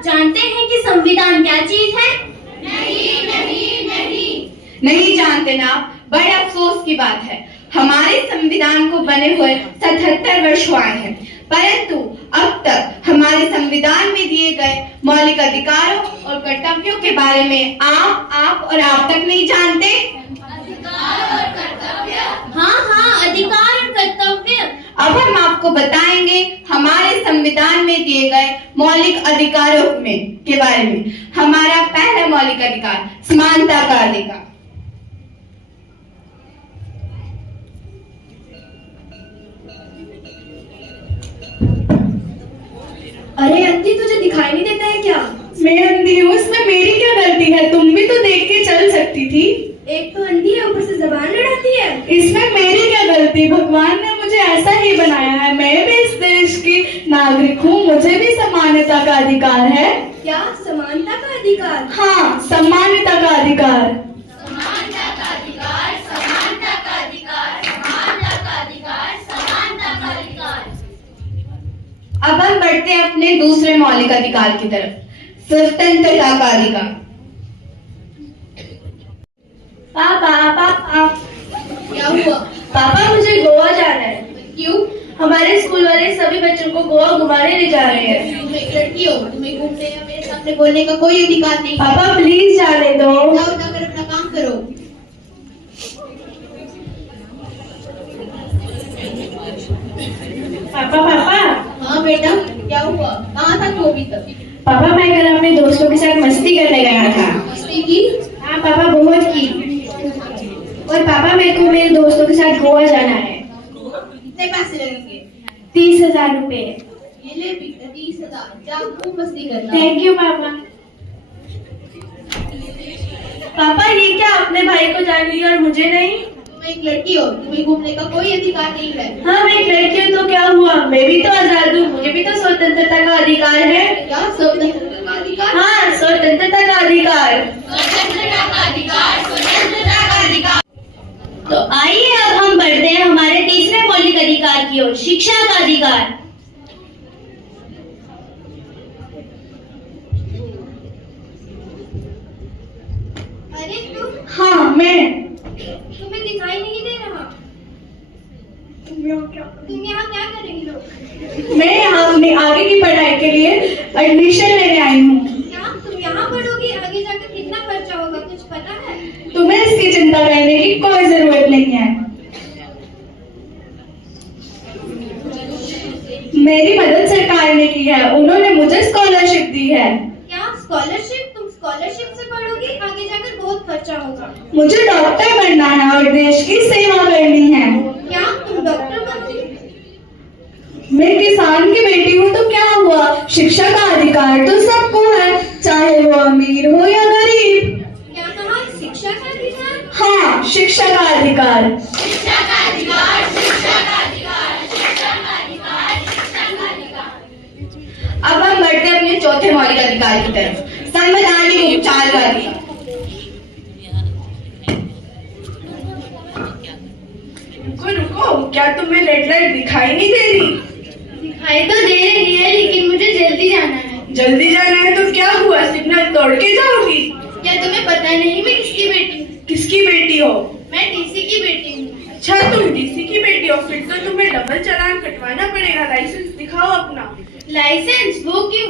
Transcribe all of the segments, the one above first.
आप जानते हैं कि संविधान क्या चीज है? नहीं जानते ना। बड़े अफसोस की बात है, हमारे संविधान को बने हुए 77 वर्ष हुए हैं, परंतु अब तक हमारे संविधान में दिए गए मौलिक अधिकारों और कर्तव्यों के बारे में आप और आप तक नहीं जानते। अधिकार और कर्तव्य? हाँ, अधिकार और कर्तव्य। अब हम आपको बताएंगे हमारे संविधान में दिए गए मौलिक अधिकारों के बारे में। हमारा पहला मौलिक अधिकार समानता का अधिकार। अरे अंधी, तुझे दिखाई नहीं देता है क्या? मैं अंधी हूँ, इसमें मेरी क्या गलती है? तुम भी तो देख के चल सकती थी। एक तो अंधी है, ऊपर से जबान लड़ाती है। इसमें मेरी क्या गलती? भगवान ने मुझे ऐसा ही बनाया है। मैं भी इस देश की नागरिक हूँ, मुझे भी समानता का अधिकार है। क्या समानता का अधिकार? हाँ, समानता का अधिकार। समानता का अधिकार, समानता का अधिकार, समानता का अधिकार, समानता का अधिकार। अब हम बढ़ते हैं अपने दूसरे मौलिक अधिकार की तरफ, स्वतंत्रता का अधिकार। पापा क्या हुआ? पापा, मुझे गोवा जाना है। क्यों? हमारे स्कूल वाले सभी बच्चों को गोवा घुमाने ले जा रहे हैं। तुम एक लड़की हो, तुम्हें घूमने या मेरे सामने बोलने का कोई अधिकार नहीं। पापा प्लीज जाने दो। जाओ जाकर अपना काम करो। पापा हाँ बेटा, क्या हुआ? कहाँ था तू अभी तक? पापा, मैं कल अपने दोस्तों के साथ मस्ती करने गया था। मस्ती की? हाँ पापा, बहुत की। और पापा, मेरे को मेरे दोस्तों के साथ गोवा जाना है। कितने पैसे लगेंगे? 30,000 रुपए। ये ले भी 30,000। जाओ खूब मस्ती करना। थैंक यू पापा। पापा, ये क्या अपने भाई को जाने दिया और मुझे नहीं? तुम एक लड़की हो, तुम्हें घूमने का कोई अधिकार नहीं है। हाँ, मैं एक लड़की हूँ तो क्या हुआ? मैं भी तो आजाद हूँ, मुझे भी तो स्वतंत्रता का अधिकार है। क्या स्वतंत्रता का अधिकार? हाँ, स्वतंत्रता का अधिकार। स्वतंत्रता का अधिकार, स्वतंत्रता का अधिकार। तो आइए अब हम बढ़ते हैं हमारे तीसरे मौलिक अधिकार की ओर, शिक्षा का अधिकार। अरे तुम? हाँ, मैं। तुम्हें दिखाई नहीं दे रहा? तुम यहाँ क्या कर रही हो? मैं यहाँ अपनी आगे की पढ़ाई के लिए एडमिशन लेने आई हूँ। क्या तुम यहाँ पढ़ोगी? आगे जाकर कितना खर्चा होगा, कुछ पता है? तुम्हें इसकी चिंता करने की कोई जरूरत नहीं है। मेरी मदद सरकार ने की है, उन्होंने मुझे स्कॉलरशिप दी है। क्या स्कॉलरशिप? तुम स्कॉलरशिप से पढ़ोगी? आगे जाकर बहुत खर्चा होगा। मुझे डॉक्टर बनना है और देश की सेवा करनी है। क्या तुम डॉक्टर बनोगी? मैं किसान की बेटी हूँ तो क्या हुआ? शिक्षा का अधिकार तो सबको है, चाहे वो अमीर हो या गरीब। क्या कहा? शिक्षा का अधिकार? हाँ, शिक्षा का अधिकार। शिक्षा का अधिकार, शिक्षा का अधिकार, शिक्षा का अधिकार, शिक्षा का अधिकार। अब हम बढ़ते हैं अपने चौथे मौलिक अधिकार की तरफ, संवैधानिक उपचार का अधिकार। रुको, क्या तुम्हें रेड लाइट दिखाई नहीं दे रही? दिखाई तो दे रही है, लेकिन मुझे जल्दी जाना है। जल्दी जाना है तो क्या हुआ? सिग्नल तोड़ के जाओगी? क्या तुम्हें पता नहीं मैं किसकी बेटी हूँ? किसकी बेटी हो? मैं डीसी की बेटी हूँ। अच्छा, तुम डीसी की बेटी हो, फिर तो तुम्हें डबल चालान कटवाना पड़ेगा। लाइसेंस दिखाओ अपना। लाइसेंस? वो क्यों?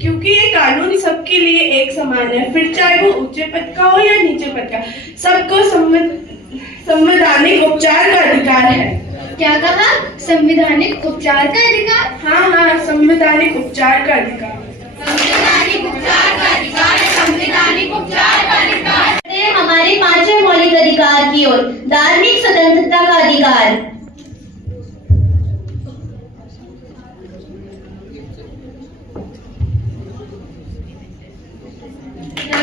क्योंकि ये कानून सबके लिए एक समान है, फिर चाहे वो ऊंचे पद का हो या नीचे पद का, सबको संवैधानिक उपचार का अधिकार है। क्या कहा? संवैधानिक उपचार का अधिकार? हाँ, संवैधानिक उपचार का अधिकार। संवैधानिक उपचार का अधिकार, संवैधानिक उपचार का अधिकार। हमारे पांचवें मौलिक अधिकार की ओर, धार्मिक स्वतंत्रता का अधिकार।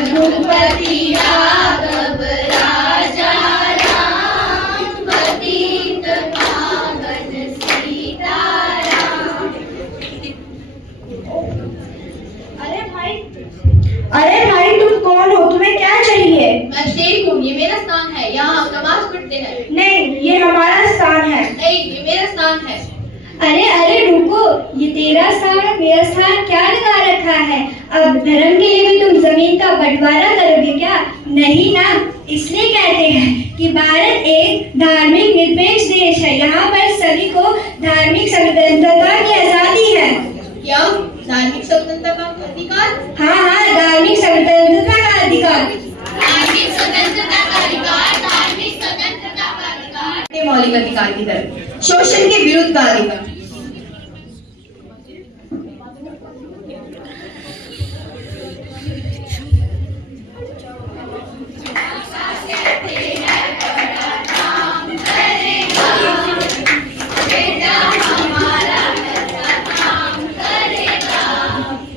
रघुपति राघव राजा राम, पतित पावन सीताराम। अरे भाई, तुम कौन हो? तुम्हें क्या चाहिए? मैं शेख हूँ, ये मेरा स्थान है, यहाँ नमाज पढ़ते हैं। नहीं, ये हमारा स्थान है। नहीं, ये मेरा स्थान है। अरे रुको, ये तेरा स्थान मेरा स्थान क्या लगा रखा है? अब धर्म के लिए भी तुम जमीन का बंटवारा करोगे क्या? नहीं ना। इसलिए कहते हैं कि भारत एक धार्मिक निरपेक्ष देश है। यहाँ पर सभी को धार्मिक स्वतंत्रता की आजादी है। क्या धार्मिक स्वतंत्रता का अधिकार? हाँ हाँ, धार्मिक स्वतंत्रता का अधिकार। धार्मिक स्वतंत्रता का अधिकार, धार्मिक स्वतंत्रता का अधिकार। मौलिक अधिकार की तरफ, शोषण के विरुद्ध का अधिकार।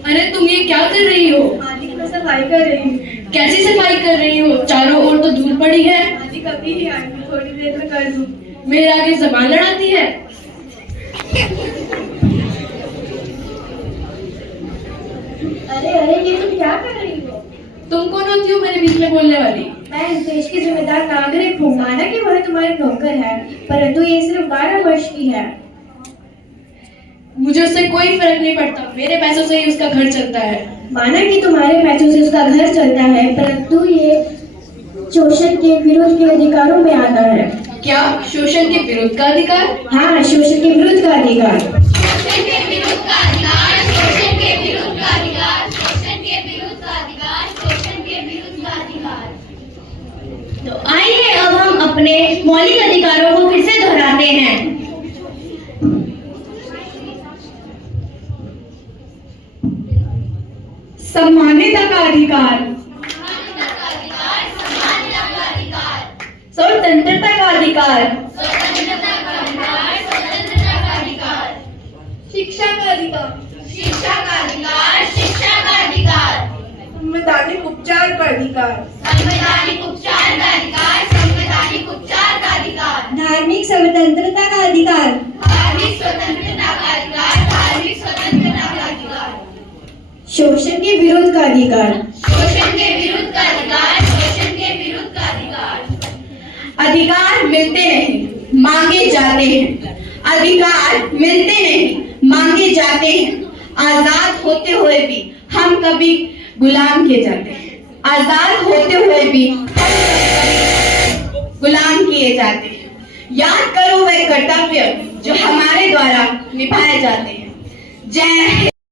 अरे तुम ये क्या कर रही हो? मालिक में सफाई कर रही हूँ। कैसी सफाई कर रही हो? चारों ओर तो धूल पड़ी है। मालिक अभी ही आंटी, थोड़ी देर में कर दूँ। मेरे आगे जबान लड़ाती है। अरे अरे, ये तुम क्या कर रही हो? तुम कौन होती हो मेरे बीच में बोलने वाली? मैं इस देश की जिम्मेदार नागरिक हूँ। माना कि वह तुम्हारे नौकर है, परंतु ये सिर्फ 12 वर्ष की है। मुझे उससे कोई फर्क नहीं पड़ता, मेरे पैसों से ही उसका घर चलता है। माना कि तुम्हारे पैसों से उसका घर चलता है, परंतु ये शोषण के विरुद्ध के अधिकारों में आता है। क्या शोषण के विरुद्ध का अधिकार? हाँ, शोषण के विरुद्ध का अधिकार। शोषण के विरुद्ध का अधिकार, शोषण के विरुद्ध का अधिकार, शोषण के विरुद्ध का अधिकार, शोषण के विरुद्ध का अधिकार। तो आइए अब हम अपने मौलिक अधिकारों को फिर से दोहराते हैं। सम्मानिता का अधिकार, समानता का अधिकार, समानता का अधिकार, स्वतंत्रता का अधिकार, स्वतंत्रता का अधिकार, स्वतंत्रता का अधिकार, शिक्षा का अधिकार, शिक्षा का अधिकार, शिक्षा का अधिकार, संवैधानिक उपचार का अधिकार, संवैधानिक उपचार का अधिकार, संवैधानिक उपचार का अधिकार, धार्मिक स्वतंत्रता का अधिकार, धार्मिक स्वतंत्रता का अधिकार, धार्मिक स्वतंत्रता का अधिकार, शोषण के विरुद्ध का अधिकार। शोषण के विरुद्ध का अधिकार, शोषण के विरुद्ध का अधिकार। अधिकार मिलते नहीं, मांगे जाते हैं। अधिकार मिलते नहीं, मांगे जाते हैं। आजाद होते हुए भी हम कभी गुलाम किए जाते हैं। आजाद होते हुए भी गुलाम किए जाते हैं। याद करो वह कर्तव्य जो हमारे द्वारा निभाए जाते हैं। जय